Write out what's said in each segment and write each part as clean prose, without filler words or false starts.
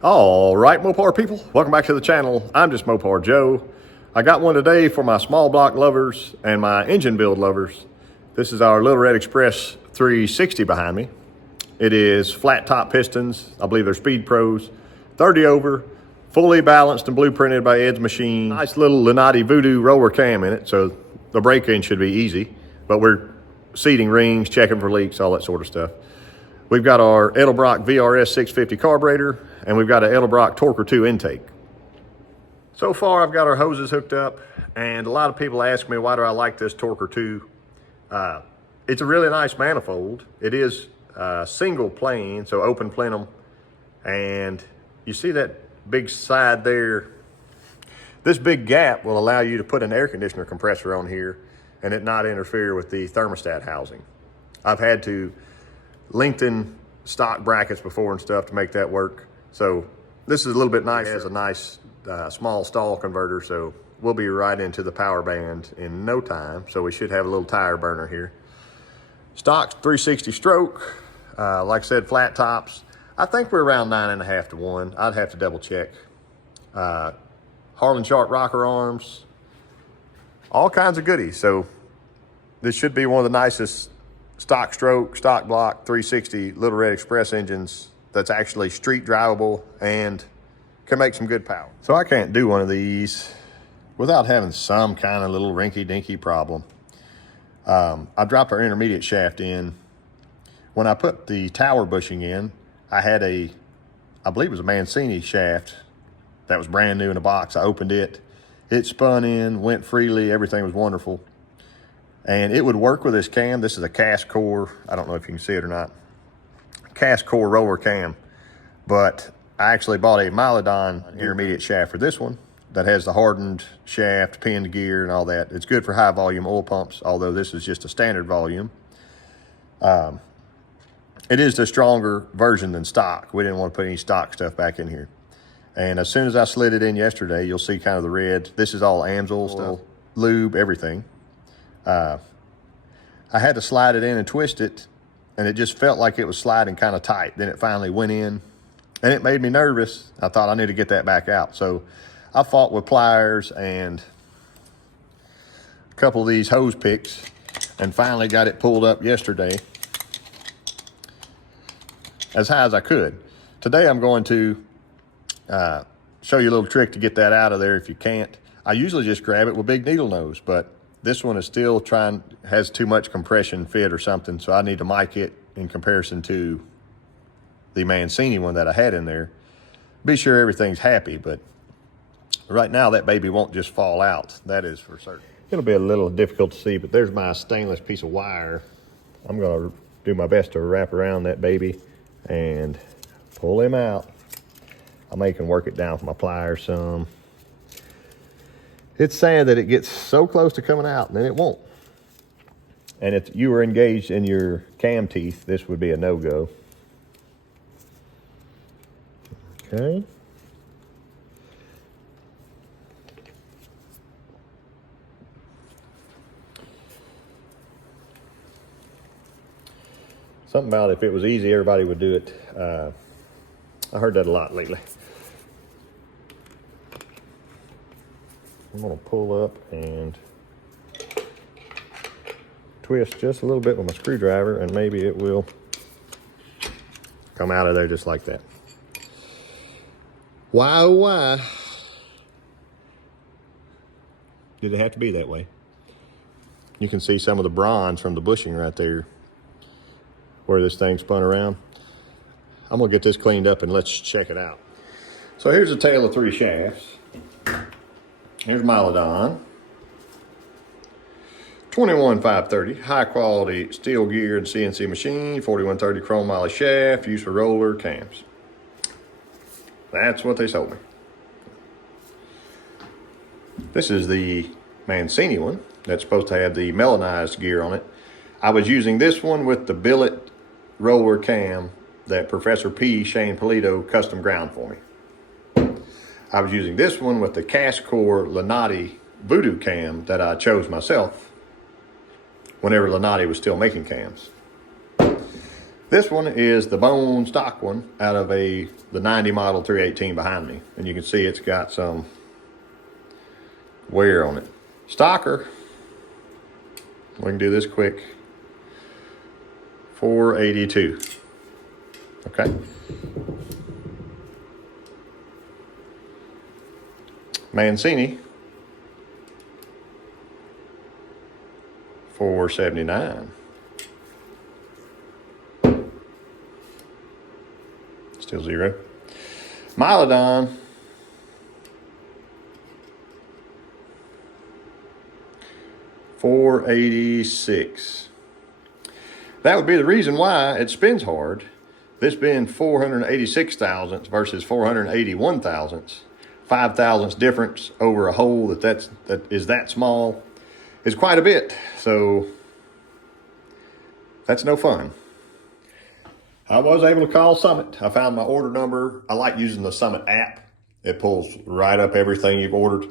All right, Mopar people, welcome back to the channel. I'm just Mopar Joe. I got one today for my small block lovers and my engine build lovers. This is our Little Red Express 360 behind me. It is flat top pistons. I believe they're Speed Pros, 30 over, fully balanced and blueprinted by Ed's Machine. Nice little Lenati Voodoo roller cam in it, so the break-in should be easy. But we're seating rings, checking for leaks, all that sort of stuff. We've got our Edelbrock VRS 650 carburetor, and we've got an Edelbrock Torquer 2 intake. So far, I've got our hoses hooked up, and a lot of people ask me, why do I like this Torquer 2? It's a really nice manifold. It is single plane, so open plenum, and you see that big side there? This big gap will allow you to put an air conditioner compressor on here and it not interfere with the thermostat housing. I've had to lengthen stock brackets before and stuff to make that work. So this is a little bit nice. It has a nice small stall converter, so we'll be right into the power band in no time. So we should have a little tire burner here. Stock 360 stroke, like I said, flat tops. I think we're around 9.5 to 1. I'd have to double check. Harlan Sharp rocker arms, all kinds of goodies. So this should be one of the nicest stock stroke, stock block 360 Little Red Express engines that's actually street drivable and can make some good power. So I can't do one of these without having some kind of little rinky-dinky problem. I dropped our intermediate shaft in. When I put the tower bushing in, I had I believe it was a Mancini shaft that was brand new in a box. I opened it, it spun in, went freely, everything was wonderful. And it would work with this cam. This is a cast core. I don't know if you can see it or not. Cast core roller cam. But I actually bought a Milodon intermediate shaft for this one that has the hardened shaft, pinned gear, and all that. It's good for high volume oil pumps, although this is just a standard volume. It is the stronger version than stock. We didn't want to put any stock stuff back in here. And as soon as I slid it in yesterday, you'll see kind of the red. This is all Amsoil stuff, lube, everything. I had to slide it in and twist it, and it just felt like it was sliding kind of tight. Then it finally went in, and it made me nervous. I thought I need to get that back out. So I fought with pliers and a couple of these hose picks and finally got it pulled up yesterday as high as I could. Today I'm going to show you a little trick to get that out of there if you can't. I usually just grab it with big needle nose, but this one is still has too much compression fit or something, so I need to mic it in comparison to the Mancini one that I had in there. Be sure everything's happy, but right now that baby won't just fall out. That is for certain. It'll be a little difficult to see, but there's my stainless piece of wire. I'm gonna do my best to wrap around that baby and pull him out. I may can work it down with my pliers some. It's sad that it gets so close to coming out and then it won't. And if you were engaged in your cam teeth, this would be a no-go. Okay. Something about if it was easy, everybody would do it. I heard that a lot lately. I'm gonna pull up and twist just a little bit with my screwdriver, and maybe it will come out of there just like that. Why, oh why did it have to be that way? You can see some of the bronze from the bushing right there where this thing spun around. I'm gonna get this cleaned up and let's check it out. So here's a tale of three shafts. Here's Milodon. 21530, high quality steel geared CNC machine, 4130 chrome moly shaft, used for roller cams. That's what they sold me. This is the Mancini one that's supposed to have the melanized gear on it. I was using this one with the billet roller cam that Professor P. Shane Polito custom ground for me. I was using this one with the cast core Lenati Voodoo cam that I chose myself whenever Lenati was still making cams. This one is the bone stock one out of the 90 model 318 behind me. And you can see it's got some wear on it. Stocker, we can do this quick, 482, okay? Mancini, 479. Still zero. Mylodon, 486. That would be the reason why it spins hard. This being 486 thousandths versus 481 thousandths, 5 thousandths difference over a hole that is that small is quite a bit. So that's no fun. I was able to call Summit. I found my order number. I like using the Summit app. It pulls right up everything you've ordered.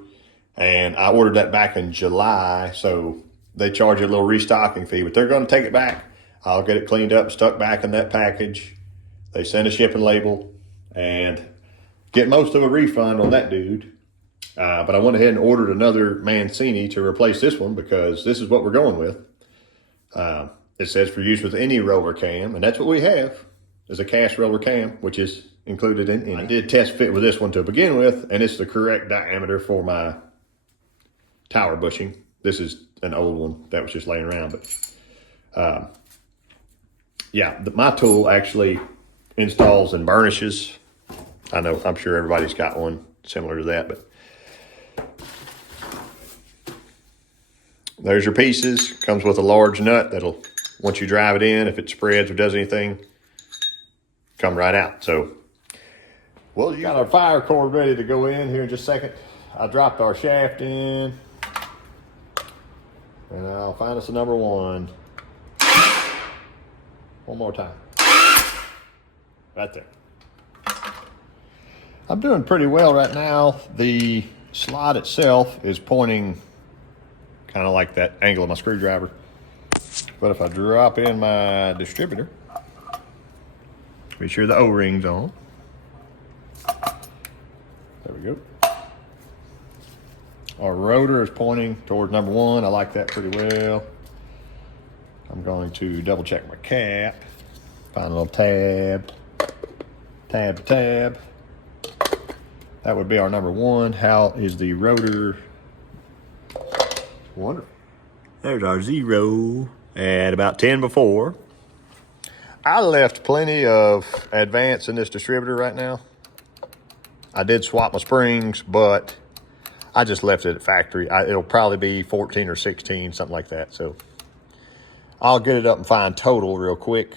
And I ordered that back in July, so they charge you a little restocking fee, but they're going to take it back. I'll get it cleaned up, stuck back in that package. They send a shipping label and get most of a refund on that dude. But I went ahead and ordered another Mancini to replace this one because this is what we're going with. It says for use with any roller cam, and that's what we have, is a cast roller cam, which is included in any. I did test fit with this one to begin with, and it's the correct diameter for my tower bushing. This is an old one that was just laying around, but yeah, my tool actually installs and burnishes. I know, I'm sure everybody's got one similar to that, but there's your pieces. Comes with a large nut that'll, once you drive it in, if it spreads or does anything, come right out. So, well, you got our fire cord ready to go in here in just a second. I dropped our shaft in, and I'll find us a number one. One more time. Right there. I'm doing pretty well right now. The slot itself is pointing kind of like that angle of my screwdriver. But if I drop in my distributor, be sure the O-ring's on. There we go. Our rotor is pointing towards number one. I like that pretty well. I'm going to double check my cap. Find a little tab. Tab. That would be our number one. How is the rotor? Wonderful. There's our 0 at about 10 before. I left plenty of advance in this distributor right now. I did swap my springs, but I just left it at factory. It'll probably be 14 or 16, something like that. So I'll get it up and find total real quick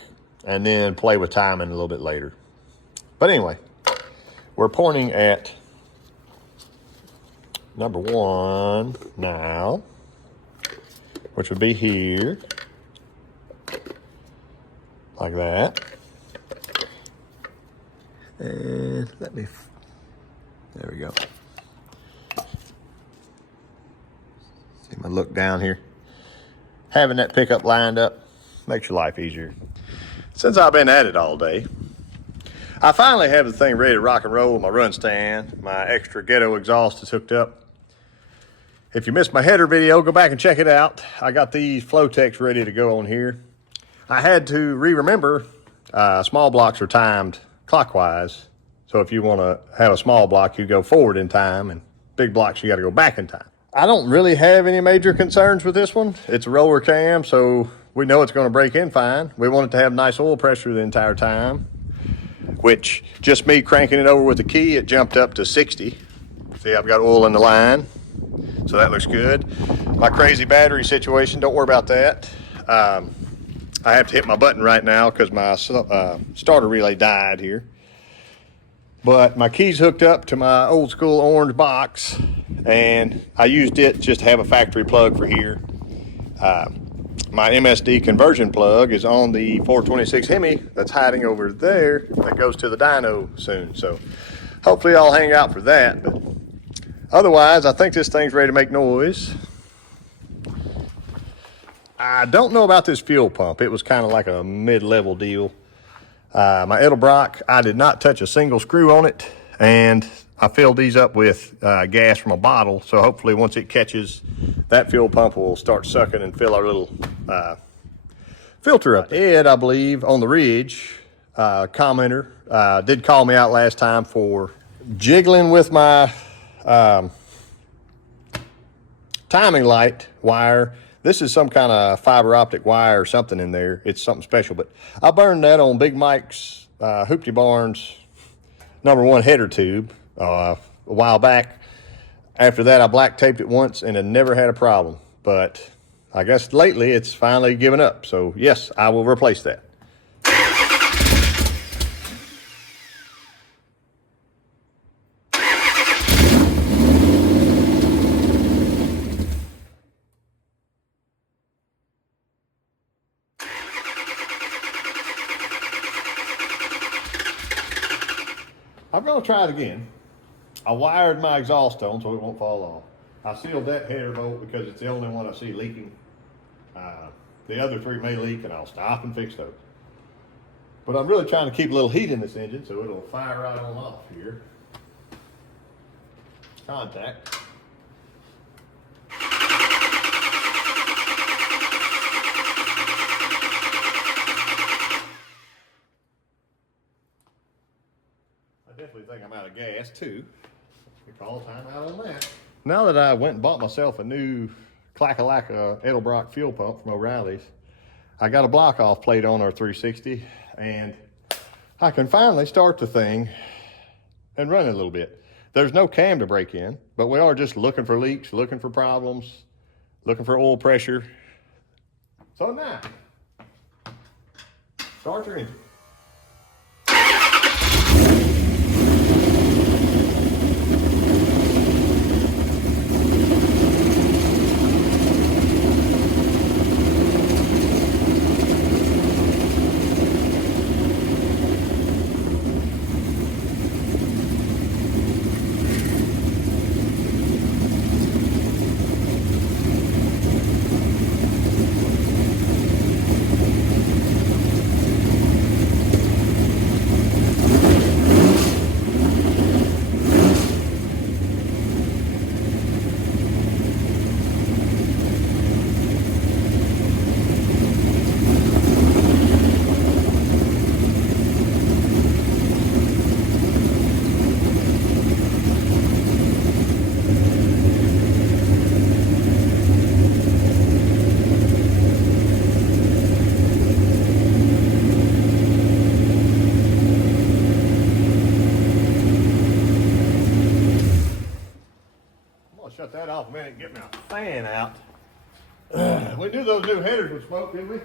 and then play with timing a little bit later. But anyway, we're pointing at number one now, which would be here, like that. And there we go. See my look down here. Having that pickup lined up makes your life easier. Since I've been at it all day, I finally have the thing ready to rock and roll. My run stand, my extra ghetto exhaust is hooked up. If you missed my header video, go back and check it out. I got these Flotex ready to go on here. I had to remember small blocks are timed clockwise. So if you want to have a small block, you go forward in time, and big blocks, you got to go back in time. I don't really have any major concerns with this one. It's a roller cam, so we know it's going to break in fine. We want it to have nice oil pressure the entire time, which just me cranking it over with the key, it jumped up to 60. See, I've got oil in the line, so that looks good. My crazy battery situation, don't worry about that. I have to hit my button right now because my starter relay died here. But my key's hooked up to my old school orange box, and I used it just to have a factory plug for here. My MSD conversion plug is on the 426 Hemi that's hiding over there that goes to the dyno soon. So hopefully I'll hang out for that. But otherwise, I think this thing's ready to make noise. I don't know about this fuel pump. It was kind of like a mid-level deal. My Edelbrock, I did not touch a single screw on it, and I filled these up with gas from a bottle, so hopefully once it catches, that fuel pump will start sucking and fill our little filter up. Ed, I believe, on the Ridge, commenter, did call me out last time for jiggling with my timing light wire. This is some kind of fiber optic wire or something in there. It's something special, but I burned that on Big Mike's Hoopty Barnes #1 header tube a while back. After that, I black taped it once and it never had a problem, but I guess lately it's finally given up. So yes, I will replace that. I'm going to try it again. I wired my exhaust on so it won't fall off. I sealed that header bolt because it's the only one I see leaking. The other 3 may leak, and I'll stop and fix those. But I'm really trying to keep a little heat in this engine so it'll fire right on off here. Contact. I definitely think I'm out of gas too. We call time out on that. Now that I went and bought myself a new Clack-a-Lack Edelbrock fuel pump from O'Reilly's, I got a block off plate on our 360, and I can finally start the thing and run it a little bit. There's no cam to break in, but we are just looking for leaks, looking for problems, looking for oil pressure. So now, start your engine. Shut that off a minute and get my fan out. We knew those new headers would smoke, didn't we?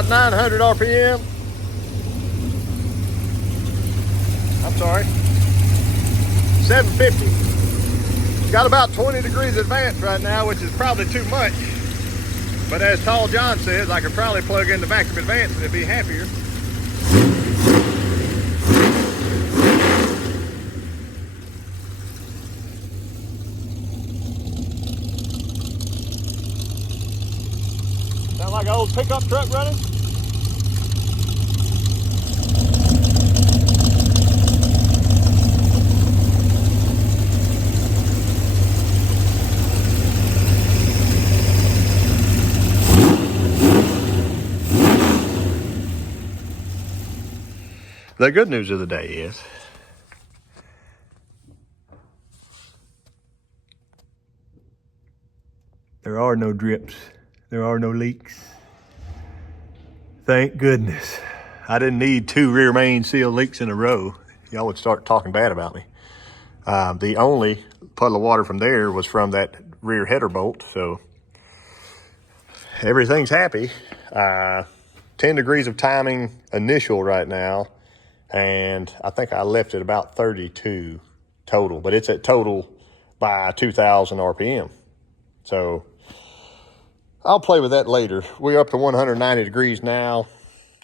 about 900 RPM. I'm sorry, 750. It's got about 20 degrees advance right now, which is probably too much. But as Tall John says, I could probably plug in the vacuum advance and it'd be happier. Sound like an old pickup truck running? The good news of the day is there are no drips. There are no leaks. Thank goodness. I didn't need 2 rear main seal leaks in a row. Y'all would start talking bad about me. The only puddle of water from there was from that rear header bolt, so everything's happy. 10 degrees of timing initial right now, and I think I left it about 32 total, but it's at total by 2,000 RPM. So I'll play with that later. We're up to 190 degrees now.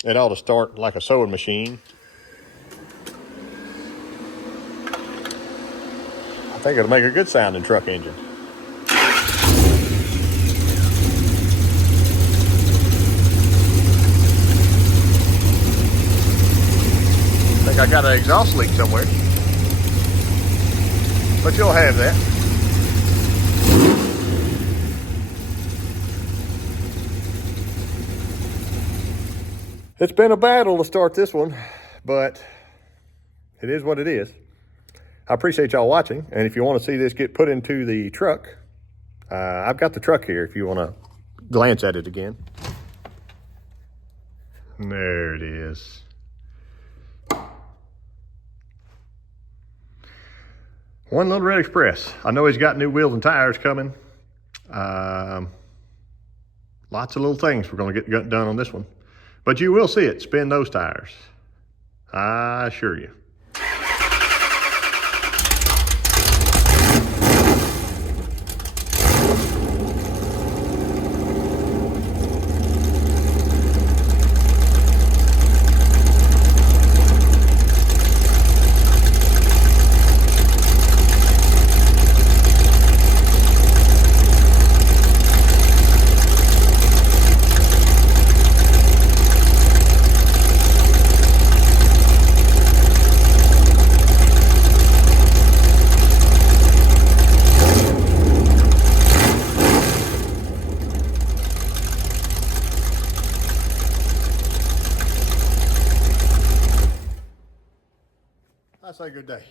It ought to start like a sewing machine. I think it'll make a good sounding truck engine. I think I got an exhaust leak somewhere, but you'll have that. It's been a battle to start this one, but it is what it is. I appreciate y'all watching, and if you want to see this get put into the truck, I've got the truck here if you want to glance at it again. There it is. One Little Red Express. I know he's got new wheels and tires coming. Lots of little things we're going to get done on this one. But you will see it spin those tires, I assure you. I say good day.